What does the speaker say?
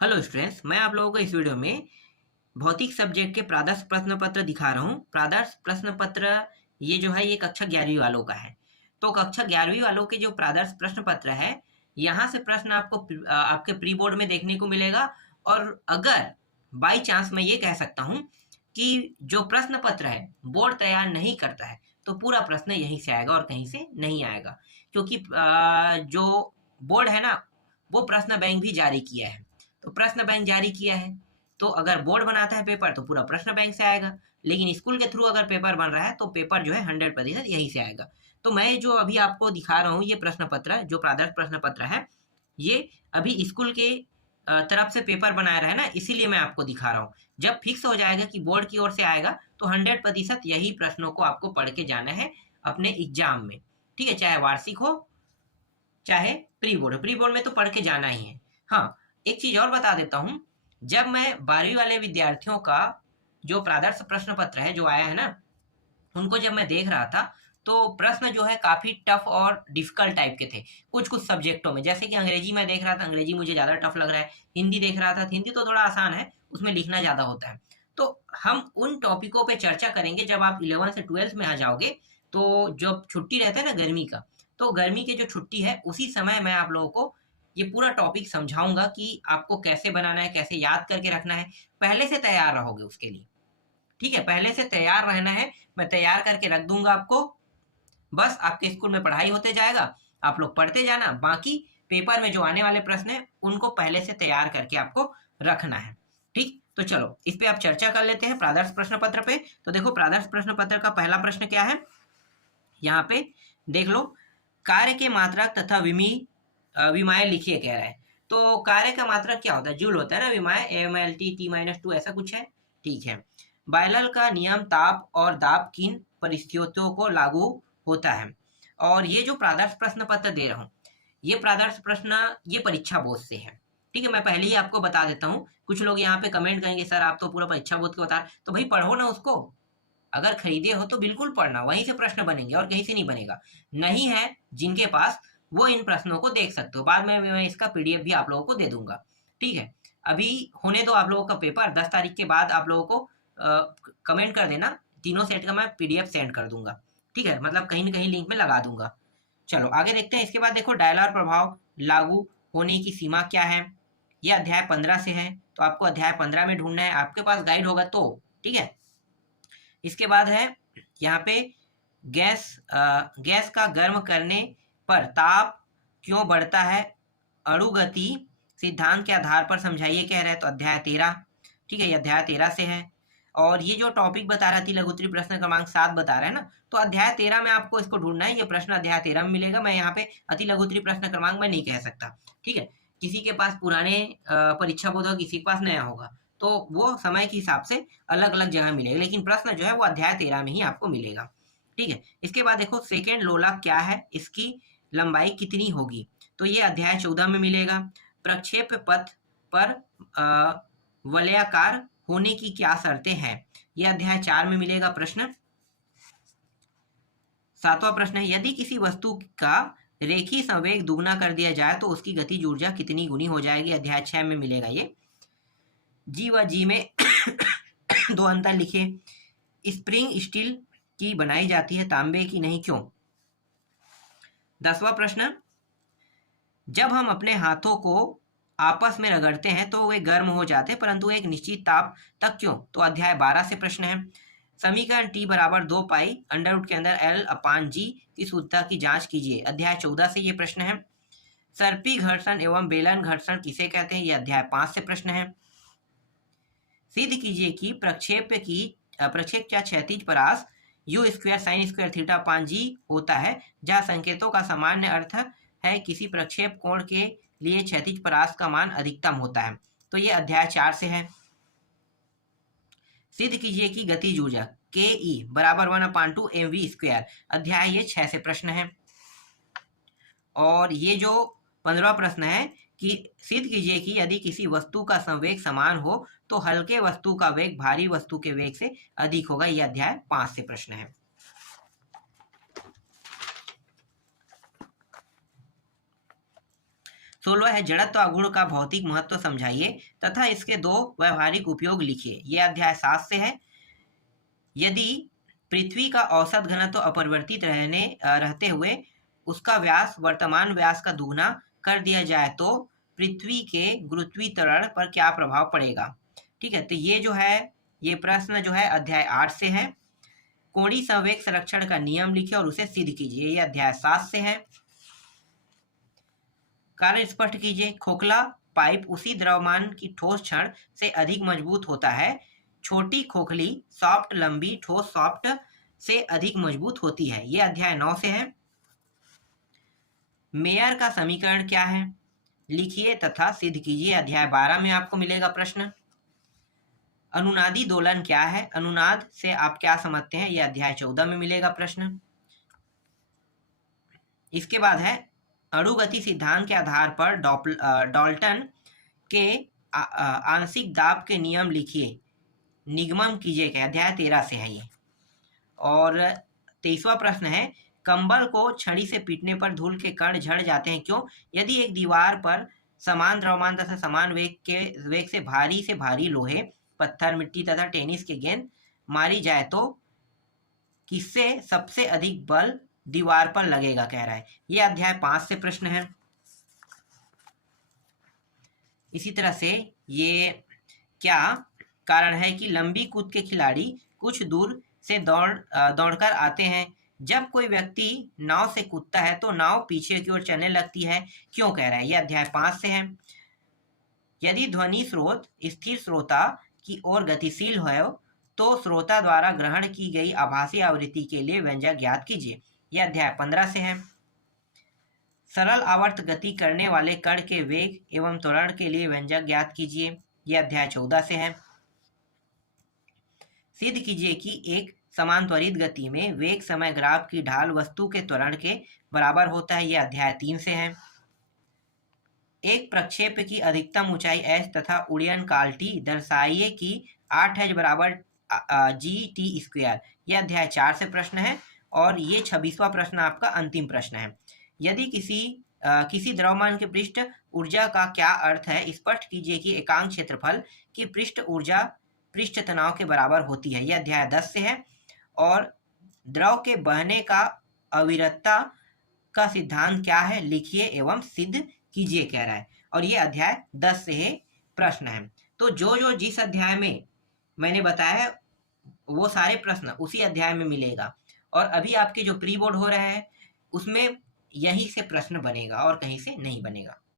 Hello students, मैं आप लोगों को इस वीडियो में भौतिक सब्जेक्ट के प्रादर्श प्रश्न पत्र दिखा रहा हूँ। प्रादर्श प्रश्न पत्र ये जो है ये कक्षा 11वीं वालों का है। तो कक्षा 11वीं वालों के जो प्रादर्श प्रश्न पत्र है, यहाँ से प्रश्न आपको आपके प्री बोर्ड में देखने को मिलेगा। और अगर बाई चांस मैं ये कह सकता हूँ कि जो प्रश्न पत्र है बोर्ड तैयार नहीं करता है, तो पूरा प्रश्न यहीं से आएगा और कहीं से नहीं आएगा। क्योंकि जो बोर्ड है ना, वो प्रश्न बैंक भी जारी किया है। तो प्रश्न बैंक जारी किया है, तो अगर बोर्ड बनाता है पेपर तो पूरा प्रश्न बैंक से आएगा। लेकिन स्कूल के थ्रू अगर पेपर बन रहा है तो पेपर जो है 100% यहीं से आएगा। तो मैं जो अभी आपको दिखा रहा हूँ ये प्रश्न पत्र, जो प्रादर्श प्रश्न पत्र है, ये अभी स्कूल के तरफ से पेपर बनाया रहा है ना, इसीलिए मैं आपको दिखा रहा हूँ। जब फिक्स हो जाएगा कि बोर्ड की ओर से आएगा तो 100% यही प्रश्नों को आपको पढ़ के जाना है अपने एग्जाम में। ठीक है, चाहे वार्षिक हो चाहे प्री बोर्ड में तो पढ़ के जाना ही है। हाँ, एक चीज और बता देता हूँ। जब मैं 12वीं वाले विद्यार्थियों का जो प्रादर्श प्रश्न पत्र है जो आया है ना, उनको जब मैं देख रहा था तो प्रश्न जो है काफी टफ और डिफिकल्ट टाइप के थे। कुछ कुछ सब्जेक्टों में, जैसे कि अंग्रेजी में देख रहा था, अंग्रेजी मुझे ज्यादा टफ लग रहा है। हिंदी देख रहा था, हिंदी तो थोड़ा आसान है, उसमें लिखना ज्यादा होता है। तो हम उन टॉपिकों पे चर्चा करेंगे जब आप 11 से 12 में आ जाओगे। तो जब छुट्टी रहता है ना गर्मी का, तो गर्मी की जो छुट्टी है उसी समय मैं आप लोगों को ये पूरा टॉपिक समझाऊंगा कि आपको कैसे बनाना है, कैसे याद करके रखना है। पहले से तैयार रहोगे उसके लिए। ठीक है, पहले से तैयार रहना है। मैं तैयार करके रख दूंगा आपको। बस आपके स्कूल में पढ़ाई होते जाएगा, आप लोग पढ़ते जाना। बाकी पेपर में जो आने वाले प्रश्न हैं उनको पहले से तैयार करके आपको रखना है। ठीक, तो चलो इस पे आप चर्चा कर लेते हैं प्रादर्श प्रश्न पत्र पे। तो देखो, प्रादर्श प्रश्न पत्र का पहला प्रश्न क्या है, यहाँ पे देख लो। कार्य के मात्रक तथा विमाय लिखिए कह रहा है। तो कार्य का मात्रक क्या होता है? जूल होता है ना। विमाय AMLT T-2 ऐसा कुछ है। ठीक है। बायलल का नियम ताप और दाब किन परिस्थितियों को लागू होता है? और ये जो प्रादर्श प्रश्न पत्र दे रहा हूँ, ये प्रादर्श प्रश्न ये परीक्षा बोध से है। ठीक है, मैं पहले ही आपको बता देता हूँ। कुछ लोग यहाँ पे कमेंट करेंगे सर आप तो पूरा परीक्षा बोध के बता रहे। तो भाई पढ़ो ना उसको। अगर खरीदे हो तो बिल्कुल पढ़ना, वहीं से प्रश्न बनेंगे और कहीं से नहीं बनेगा। नहीं है जिनके पास, वो इन प्रश्नों को देख सकते हो। बाद में मैं इसका PDF भी आप लोगों को दे दूंगा। ठीक है, अभी होने दो आप लोगों का पेपर। 10 तारीख के बाद आप लोगों को कमेंट कर देना, तीनों सेट का मैं PDF सेंड कर दूंगा। ठीक है, मतलब कहीं ना कहीं लिंक में लगा दूंगा। चलो आगे देखते हैं। इसके बाद देखो, डायलर प्रभाव लागू होने की सीमा क्या है? ये अध्याय 15 से है, तो आपको अध्याय 15 में ढूंढना है। आपके पास गाइड होगा तो। ठीक है, इसके बाद है यहाँ पे गैस का गर्म करने पर ताप क्यों बढ़ता है? अणुगति सिद्धांत के आधार पर समझाइए कह रहे हैं, तो अध्याय 13। ठीक है, ये अध्याय 13 से है। और ये जो टॉपिक बता रहा थी लघुत्तरी प्रश्न क्रमांक 7 बता रहा है ना, तो अध्याय 13 में आपको इसको ढूंढना है। ये प्रश्न अध्याय 13 में मिलेगा। मैं यहाँ पे अति लघुत्तरी प्रश्न क्रमांक में नहीं कह सकता। ठीक है, किसी के पास पुराने परीक्षा बोध होगा, किसी के पास नया होगा, तो वो समय के हिसाब से अलग अलग जगह मिलेगा। लेकिन प्रश्न जो है वो अध्याय 13 में ही आपको मिलेगा। ठीक है, इसके बाद देखो, सेकेंड लोला क्या है, इसकी लंबाई कितनी होगी? तो ये अध्याय 14 में मिलेगा। प्रक्षेप पथ पर वलयाकार होने की क्या शर्तें हैं? ये अध्याय 4 में मिलेगा प्रश्न। 7वां प्रश्न है, यदि किसी वस्तु का रेखीय संवेग दुगना कर दिया जाए तो उसकी गतिज ऊर्जा कितनी गुनी हो जाएगी? अध्याय 6 में मिलेगा ये। जी व जी में दो अंतर लिखे। स्प्रिंग स्टील की बनाई जाती है, तांबे की नहीं, क्यों? 10वां प्रश्न, जब हम अपने हाथों को आपस में रगड़ते हैं तो वे गर्म हो जाते हैं, परंतु एक निश्चित ताप तक, क्यों? तो अध्याय 12 से प्रश्न है। समीकरण T बराबर 2 पाई अंडर रूट के अंदर L/G की शुद्धता की जांच कीजिए। अध्याय 14 से ये प्रश्न है। सर्पी घर्षण एवं बेलन घर्षण किसे कहते हैं? ये अध्याय 5 से प्रश्न है। सिद्ध कीजिए कि प्रक्षेप का क्षैतिज परास U square sine square theta upon g होता है, जहाँ संकेतों का सामान्य अर्थ है किसी प्रक्षेप कोण के लिए क्षैतिज परास का मान अधिकतम होता है। तो ये अध्याय 4 से है। सिद्ध कीजिए कि गतिज ऊर्जा KE बराबर 1/2 mv स्क्वायर, अध्याय ये 6 से प्रश्न है। और ये जो 15वां प्रश्न है कि सिद्ध कीजिए कि यदि किसी वस्तु का संवेग समान हो तो हल्के वस्तु का वेग भारी वस्तु के वेग से अधिक होगा। यह अध्याय 5 से प्रश्न है। 16 है जड़त्व आघूर्ण का भौतिक महत्व समझाइए तथा इसके 2 व्यवहारिक उपयोग लिखिए। ये अध्याय 7 से है। यदि पृथ्वी का औसत घनत्व अपरिवर्तित रहते हुए उसका व्यास वर्तमान व्यास का दुगना कर दिया जाए तो पृथ्वी के गुरुत्वीकरण पर क्या प्रभाव पड़ेगा। ठीक है, तो ये जो है ये प्रश्न जो है अध्याय 8 से है। कोणीय संवेग संरक्षण का नियम लिखिए और उसे सिद्ध कीजिए। ये अध्याय 7 से है। कारण स्पष्ट कीजिए। खोखला पाइप उसी द्रव्यमान की ठोस क्षण से अधिक मजबूत होता है। छोटी खोखली सॉफ्ट लंबी ठोस सॉफ्ट से अधिक मजबूत होती है। ये अध्याय 9 से है। मेयर का समीकरण क्या है लिखिए तथा सिद्ध कीजिए। अध्याय 12 में आपको मिलेगा प्रश्न। अनुनादी दोलन क्या है, अनुनाद से आप क्या समझते हैं, यह अध्याय 14 में मिलेगा प्रश्न। इसके बाद है अणुगति सिद्धांत के आधार पर डाल्टन के आंशिक दाब के नियम लिखिए, निगमन कीजिए क्या। अध्याय 13 से है ये। और 23वां प्रश्न है कंबल को छड़ी से पीटने पर धूल के कण झड़ जाते हैं क्यों। यदि एक दीवार पर समान द्रव्यमान तथा समान वेग से भारी लोहे पत्थर मिट्टी तथा टेनिस के गेंद मारी जाए तो किससे सबसे अधिक बल दीवार पर लगेगा कह रहा है। यह अध्याय 5 से प्रश्न है। इसी तरह से ये क्या कारण है कि लंबी कूद के खिलाड़ी कुछ दूर से दौड़कर आते हैं, जब कोई व्यक्ति नाव से कूदता है तो नाव पीछे की ओर चलने लगती है क्यों कह रहा है। यह अध्याय 5 से है। यदि ध्वनि स्रोत स्थिर श्रोता की ओर गतिशील हो तो श्रोता द्वारा ग्रहण की गई आभासी आवृत्ति के लिए व्यंजक ज्ञात कीजिए। यह अध्याय 15 से है। सरल आवर्त गति करने वाले कण के वेग एवं त्वरण के लिए व्यंजक ज्ञात कीजिए। यह अध्याय 14 से है। सिद्ध कीजिए कि एक समान त्वरित गति में वेग समय ग्राफ की ढाल वस्तु के त्वरण के बराबर होता है। यह अध्याय 3 से है। एक प्रक्षेप की अधिकतम ऊंचाई h तथा उड्डयन काल t दर्शाइए कि 8h बराबर g(t²). यह अध्याय 4 से प्रश्न है। और ये 26वां प्रश्न आपका अंतिम प्रश्न है। यदि किसी द्रव्यमान के पृष्ठ ऊर्जा का क्या अर्थ है, स्पष्ट कीजिए कि एकांक क्षेत्रफल की पृष्ठ ऊर्जा पृष्ठ तनाव के बराबर होती है। यह अध्याय 10 से है। और द्रव के बहने का अविरतता का सिद्धांत क्या है लिखिए एवं सिद्ध कीजिए कह रहा है। और ये अध्याय 10 से प्रश्न है। तो जो जिस अध्याय में मैंने बताया है वो सारे प्रश्न उसी अध्याय में मिलेगा। और अभी आपके जो प्री बोर्ड हो रहा है उसमें यहीं से प्रश्न बनेगा और कहीं से नहीं बनेगा।